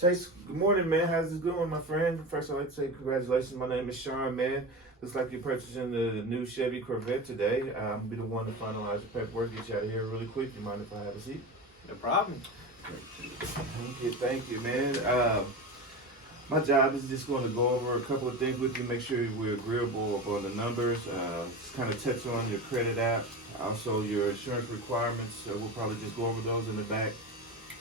Chase, good morning, man. How's it going, my friend? First, I'd like to say congratulations. My name is Shan, man. Looks like you're purchasing the new Chevy Corvette today. I'll be the one to finalize the paperwork, get you out of here really quick. You mind if I have a seat? No problem. Thank you, man. My job is just going to go over a couple of things with you, make sure we're agreeable on the numbers, just kind of touch on your credit app, also your insurance requirements. We'll probably just go over those in the back.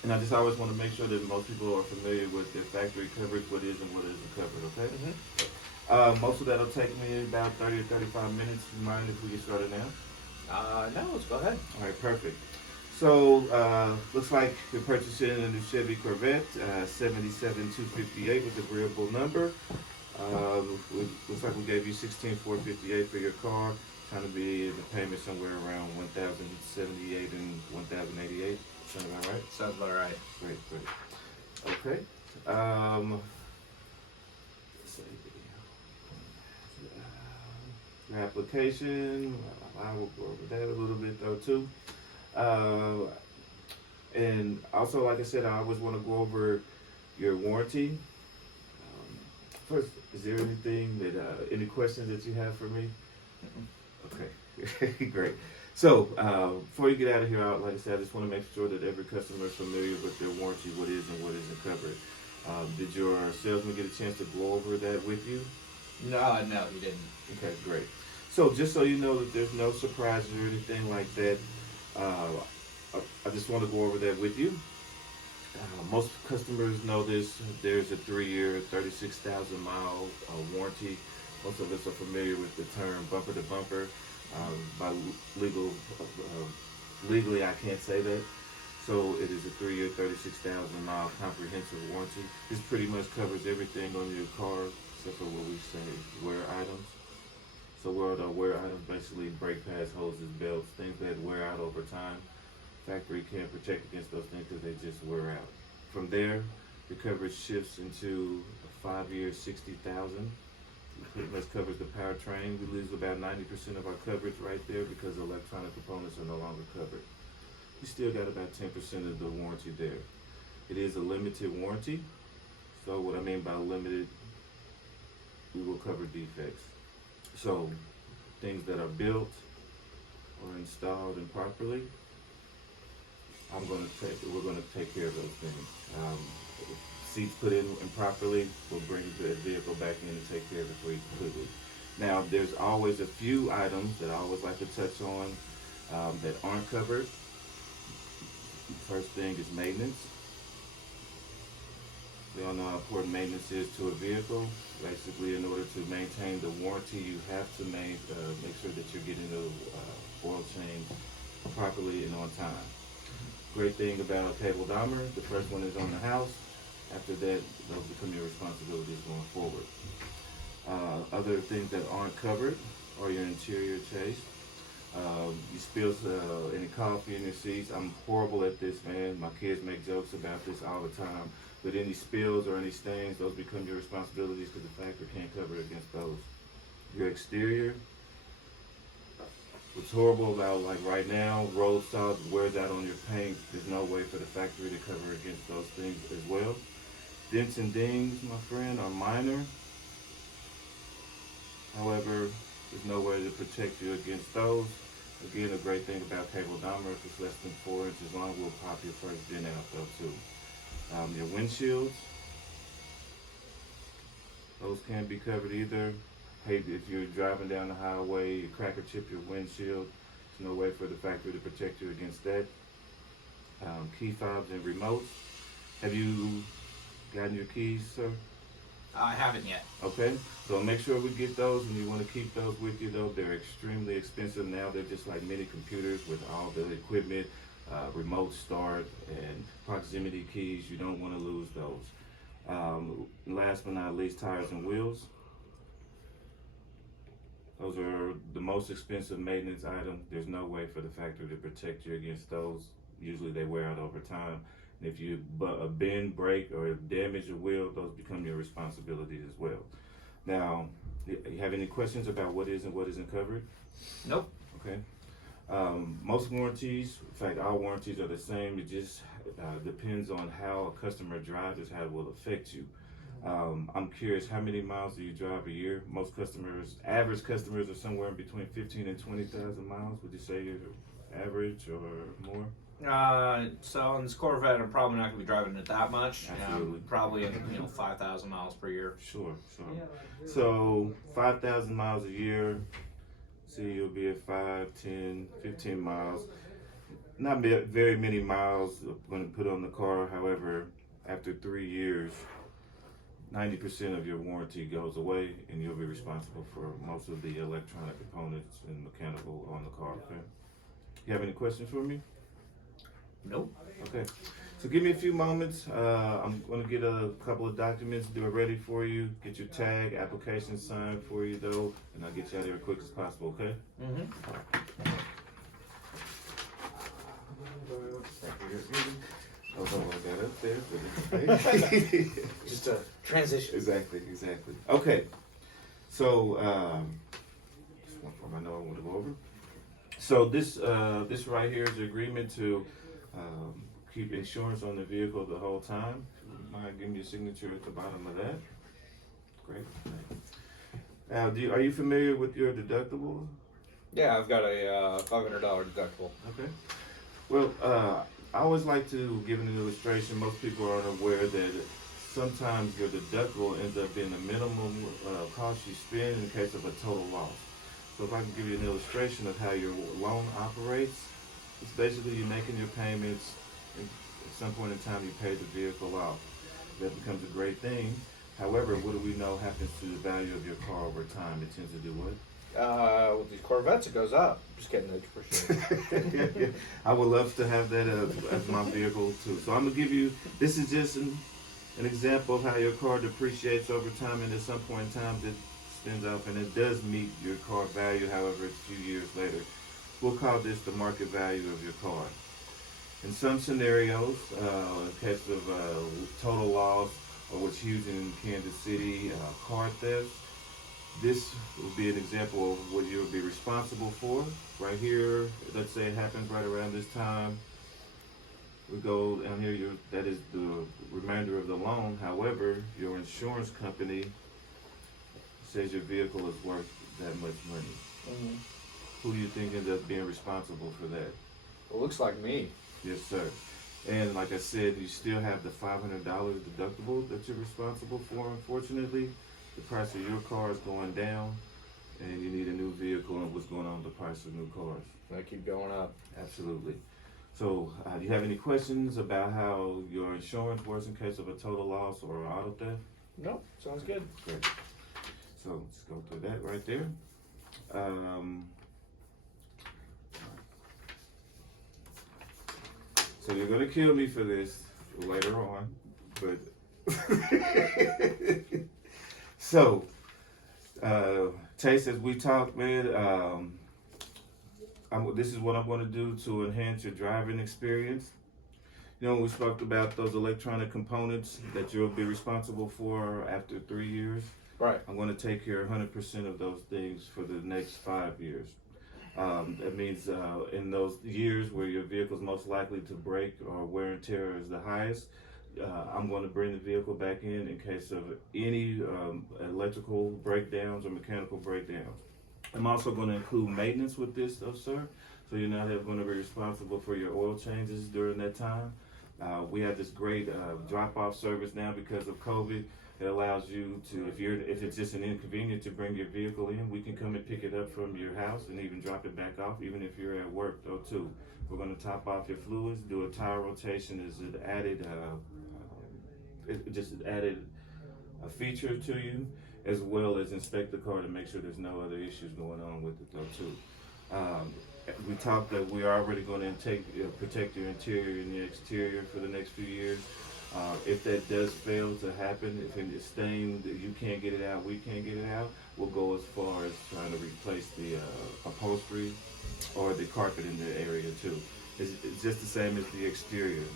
And I just always want to make sure that most people are familiar with their factory coverage, what is and what isn't covered, okay? Most of that will take me about 30 or 35 minutes. Do you mind if we get started now? No, let's go ahead. All right, perfect. So, looks like you're purchasing a new Chevy Corvette, 77,258 was the agreeable number. Looks like we gave you 16,458 for your car. Trying to be in the payment somewhere around 1,078 and 1,088. Sound about right? Sounds about right. Great. Okay. Let's see. Your application. I will go over that a little bit though too. And also, like I said, I always want to go over your warranty. First, is there anything that any questions that you have for me? Okay, great. So, before you get out of here, like I said, I just want to make sure that every customer is familiar with their warranty, what is and what isn't covered. Did your salesman get a chance to go over that with you? No, he didn't. Okay, great. So, just so you know that there's no surprises or anything like that, I just want to go over that with you. Most customers know this. There's a 3-year, 36,000 mile warranty. Most of us are familiar with the term bumper to bumper. By legally, I can't say that. So it is a 3-year, 36,000 mile comprehensive warranty. This pretty much covers everything on your car except for what we say wear items. So what are wear items? Basically brake pads, hoses, belts, things that wear out over time. Factory can't protect against those things because they just wear out. From there, the coverage shifts into a 5-year, 60,000. Pretty much covers the powertrain. We lose about 90% of our coverage right there because electronic components are no longer covered. We still got about 10% of the warranty there. It is a limited warranty. So what I mean by limited, we will cover defects. So things that are built or installed improperly, we're going to take care of those things. Seats put in improperly, we'll bring the vehicle back in and take care of it for you completely. Now, there's always a few items that I always like to touch on that aren't covered. First thing is maintenance. We all know how important maintenance is to a vehicle. Basically, in order to maintain the warranty, you have to make sure that you're getting the oil change properly and on time. Great thing about a cable dahmer, the first one is on the house. After that, those become your responsibilities going forward. Other things that aren't covered are your interior chase. You spill any coffee in your seats. I'm horrible at this, man. My kids make jokes about this all the time. But any spills or any stains, those become your responsibilities because the factory can't cover against those. Your exterior. What's horrible about, like right now, road salt wears out on your paint. There's no way for the factory to cover against those things as well. Dents and dings, my friend, are minor. However, there's no way to protect you against those. Again, a great thing about cable dahmer, if it's less than 4 inches long, we'll pop your first dent out though too. Your windshields, those can be covered either. Hey, if you're driving down the highway, you crack or chip your windshield, there's no way for the factory to protect you against that. Key fobs and remotes. Have you gotten your keys, sir? I haven't yet. Okay, so make sure we get those, and you want to keep those with you though. They're extremely expensive now. They're just like mini computers with all the equipment, remote start and proximity keys. You don't want to lose those. Last but not least, tires and wheels. Those are the most expensive maintenance item. There's no way for the factory to protect you against those. Usually they wear out over time. And if you bend, break, or damage a wheel, those become your responsibility as well. Now, you have any questions about what is and what isn't covered? Nope. Okay. Most warranties, in fact, all warranties are the same. It just depends on how a customer drives is how it will affect you. I'm curious, how many miles do you drive a year? Most customers, average customers, are somewhere between 15 and 20,000 miles. Would you say you're average or more? So on this Corvette, I'm probably not gonna be driving it that much. Absolutely. Probably 5,000 miles per year. Sure. So 5,000 miles a year. See, you'll be at 5, 10, 15 miles. Not very many miles going to put on the car. However, after 3 years, 90% of your warranty goes away, and you'll be responsible for most of the electronic components and mechanical on the car. Okay. You have any questions for me? Nope. Okay. So give me a few moments. I'm going to get a couple of documents ready for you. Get your tag, application signed for you, though, and I'll get you out of here as quick as possible. Okay. Oh, I got up there. But Just a transition. Exactly. Okay. So, just one form I know I want to go over. So this right here is the agreement to keep insurance on the vehicle the whole time. Mind giving me a signature at the bottom of that. Great. Now, are you familiar with your deductible? Yeah, I've got a $500 deductible. Okay. Well, I always like to give an illustration. Most people aren't aware that sometimes your deductible ends up being the minimum cost you spend in case of a total loss. So if I can give you an illustration of how your loan operates, it's basically you're making your payments. At some point in time, you pay the vehicle off. That becomes a great thing. However, what do we know happens to the value of your car over time? It tends to do what? With these Corvettes, it goes up. Just kidding, that's for sure. I would love to have that as my vehicle too. So I'm gonna give you. This is just an example of how your car depreciates over time, and at some point in time, it spins off, and it does meet your car value. However, it's a few years later. We'll call this the market value of your car. In some scenarios, in case of total loss, or what's huge in Kansas City, car theft, this will be an example of what you'll be responsible for. Right here, let's say it happens right around this time. We go down here, that is the remainder of the loan. However, your insurance company says your vehicle is worth that much money. Mm-hmm. Who do you think ends up being responsible for that? Well, looks like me. Yes, sir. And like I said, you still have the $500 deductible that you're responsible for. Unfortunately, the price of your car is going down, and you need a new vehicle. And what's going on with the price of new cars? They keep going up. Absolutely. So, do you have any questions about how your insurance works in case of a total loss or auto theft? Nope, sounds good. Great. So let's go through that right there. So you're gonna kill me for this later on, but so Chase, as we talked, man, this is what I'm gonna do to enhance your driving experience. You know, we spoke about those electronic components that you'll be responsible for after 3 years. Right. I'm going to take care of 100% of those things for the next 5 years. That means in those years where your vehicle is most likely to break or wear and tear is the highest, I'm going to bring the vehicle back in case of any electrical breakdowns or mechanical breakdowns. I'm also going to include maintenance with this, though, sir. So you're not going to be responsible for your oil changes during that time. We have this great drop-off service now because of COVID. It allows you to, if it's just an inconvenience to bring your vehicle in, we can come and pick it up from your house and even drop it back off, even if you're at work though too. We're going to top off your fluids, do a tire rotation as an added, just added a feature to you, as well as inspect the car to make sure there's no other issues going on with it though too. We talked that we're already going to protect your interior and your exterior for the next few years. If that does fail to happen, if it's stained, you can't get it out, we can't get it out, we'll go as far as trying to replace the upholstery or the carpet in the area too. It's just the same as the exterior.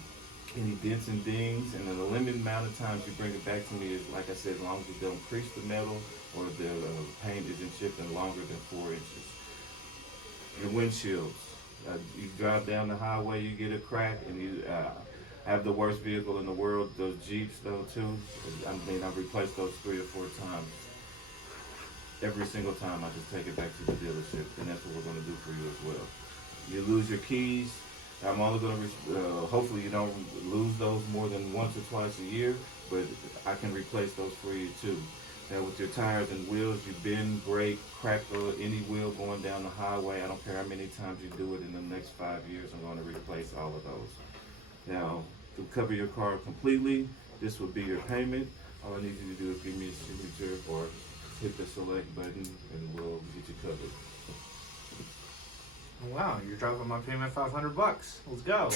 Any dents and dings, and the limited amount of times you bring it back to me is, like I said, as long as you don't crease the metal or the paint isn't chipped in longer than 4 inches. Your windshields. You drive down the highway, you get a crack, and you have the worst vehicle in the world. Those Jeeps, though, too. I mean, I've replaced those 3 or 4 times. Every single time, I just take it back to the dealership, and that's what we're going to do for you as well. You lose your keys. I'm only going to, hopefully you don't lose those more than once or twice a year, but I can replace those for you too. Now with your tires and wheels, you bend, break, crack any wheel going down the highway. I don't care how many times you do it in the next 5 years, I'm going to replace all of those. Now, to cover your car completely, this would be your payment. All I need you to do is give me a signature or hit the select button and we'll get you covered. Wow, you're dropping my payment $500. Let's go.